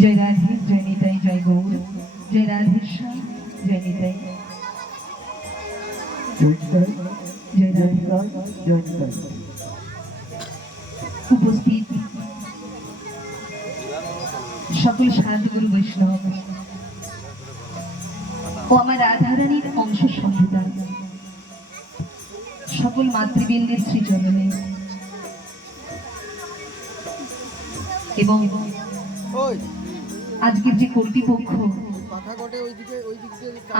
जय राधे जय निताई जय गौर जय राधेश्याम जय निताई जय राधे उपस्थित সকল শান্তিগুরু বৈষ্ণব ও আমার রাধারানীর অংশ সম্প্রদান সকল মাতৃবৃন্দের শ্রীচরণে এবং আজকের যে কর্তৃপক্ষ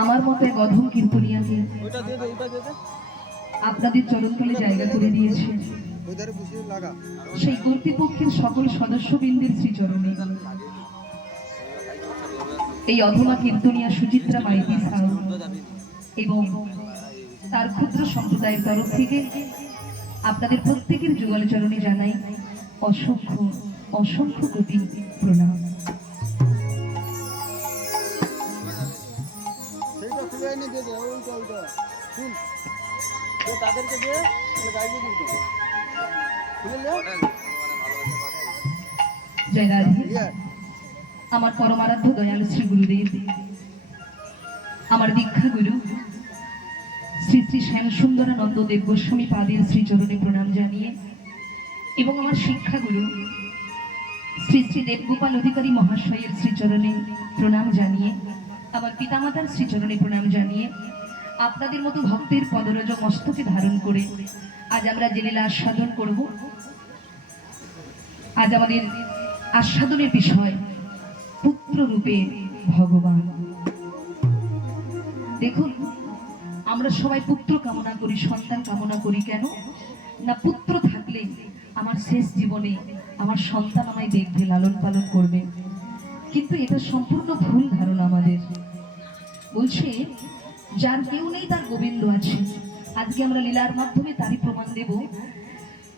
আমার মতো এক অধম কীর্তনিয়াকে আপনাদের চরণতলে জায়গা করে দিয়েছে, সেই কর্তৃপক্ষের সকল সদস্যবৃন্দের শ্রীচরণে এই অধমা কীর্তনিয়া সুচিত্রা মাইতি সাউ এবং তার ক্ষুদ্র সম্প্রদায়ের তরফ থেকে আপনাদের প্রত্যেকের যুগল চরণে জানাই অসংখ্য অসংখ্য কোটি প্রণাম। জয় রাধে। আমার পরমারাধ্য দয়ালু শ্রী গুরুদেব, আমার দীক্ষা গুরু শ্রী শ্রী শ্যাম সুন্দরানন্দ দেব গোস্বামী পাদের শ্রীচরণে প্রণাম জানিয়ে এবং আমার শিক্ষাগুরু শ্রী শ্রী দেবগোপাল অধিকারী মহাশয়ের শ্রীচরণে প্রণাম জানিয়ে আমার পিতামাতার শ্রীচরণে প্রণাম জানিয়ে আপনাদের মতো ভক্তের পদরজ মস্তকে ধারণ করে আজ আমরা যে লীলা আস্বাদন করব আজ আমাদের আস্বাদনের বিষয় পুত্র রূপে ভগবান। দেখুন, আমরা সবাই পুত্র কামনা করি, সন্তান কামনা করি। কেন না? পুত্র থাকলে আমার শেষ জীবনে আমার সন্তান আমায় দেখবে, লালন পালন করবে। কিন্তু এটা সম্পূর্ণ ভুল ধারণা আমাদের। বলছে যার কেউ নেই তার গোবিন্দ আছে। আজকে আমরা লীলার মাধ্যমে তারই প্রমাণ দেব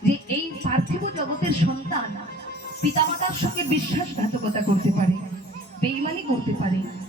যে এই পার্থিব জগতের সন্তান পিতামাতার সঙ্গে বিশ্বাসঘাতকতা করতে পারে, বেঈমানি করতে পারে,